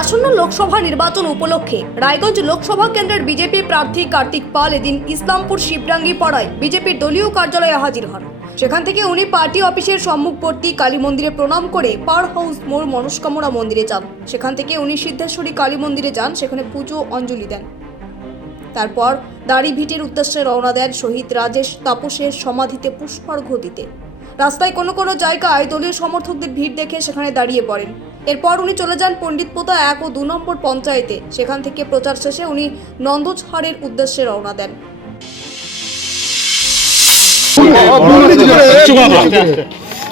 আসন্ন লোকসভা নির্বাচন উপলক্ষে রায়গঞ্জ লোকসভা কেন্দ্রের বিজেপি প্রার্থী কার্তিক পাল এদিন ইসলামপুর শিবডাঙ্গি পাড়ায় বিজেপির দলীয় কার্যালয়ে হাজির হন। সেখান থেকে উনি পার্টি অফিসের সম্মুখবর্তী কালী মন্দিরে প্রণাম করে পার হাউস মোড় মনস্কামনা মন্দিরে যান। সেখান থেকে উনি সিদ্ধেশ্বরী কালী মন্দিরে যান, সেখানে পুজো অঞ্জলি দেন। তারপর দাড়িভিটের উদ্দেশ্যে রওনা দেন শহীদ রাজেশ তাপসের সমাধিতে পুষ্পার্ঘ্য দিতে। রাস্তায় কোনো কোনো জায়গায় দলীয় সমর্থকদের ভিড় দেখে সেখানে দাঁড়িয়ে পড়েন। এরপর উনি চলে যান পণ্ডিতপোতা 1 ও 2 নম্বর পঞ্চায়েতে। সেখান থেকে প্রচার শেষে উনি নন্দছড়ার উদ্দেশ্যে রওনা দেন।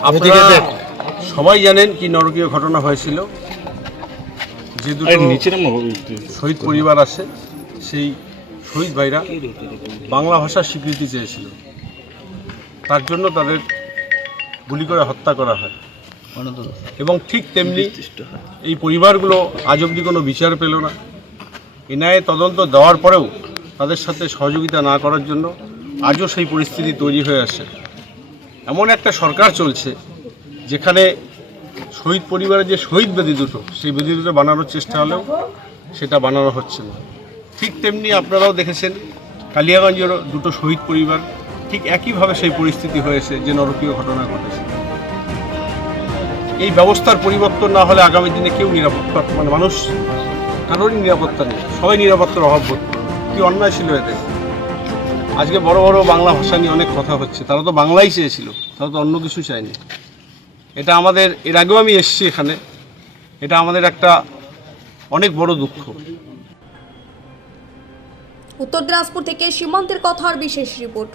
আপনারা সবাই জানেন কি নরকীয় ঘটনা হয়েছিল, যে দুটো শহীদ পরিবার আছে সেই শহীদ ভাইরা বাংলা ভাষার স্বীকৃতি চেয়েছিল, তার জন্য তাদের গুলি করে হত্যা করা হয়। এবং ঠিক তেমনি এই পরিবারগুলো আজ অবধি কোনো বিচার পেল না। এনআইএ তদন্ত দেওয়ার পরেও তাদের সাথে সহযোগিতা না করার জন্য আজও সেই পরিস্থিতি তৈরি হয়ে আসে। এমন একটা সরকার চলছে যেখানে শহীদ পরিবারের যে শহীদ বেদি দুটো, সেই বেদি দুটো বানানোর চেষ্টা হলেও সেটা বানানো হচ্ছে না। ঠিক তেমনি আপনারাও দেখেছেন কালিয়াগঞ্জেরও দুটো শহীদ পরিবার ঠিক একইভাবে সেই পরিস্থিতি হয়েছে যে নরকীয় ঘটনা ঘটেছে। এই ব্যবস্থার পরিবর্তন না হলে আগামী দিনে কেউ নিরাপত্তা, মানুষ কারোরই নিরাপত্তা নেই, সবাই নিরাপত্তার অভাব বোধ করে। কি অন্যায় ছিল এদের। আজকে বড় বড় বাংলা ভাষা নিয়ে অনেক কথা হচ্ছে, তারা তো বাংলাই চেয়েছিল, তারা তো অন্য কিছু চায়নি। এটা আমাদের, এর আগেও আমি এসেছি এখানে, এটা আমাদের একটা অনেক বড় দুঃখ। উত্তর দিনাজপুর থেকে সীমান্তের কথার বিশেষ রিপোর্ট।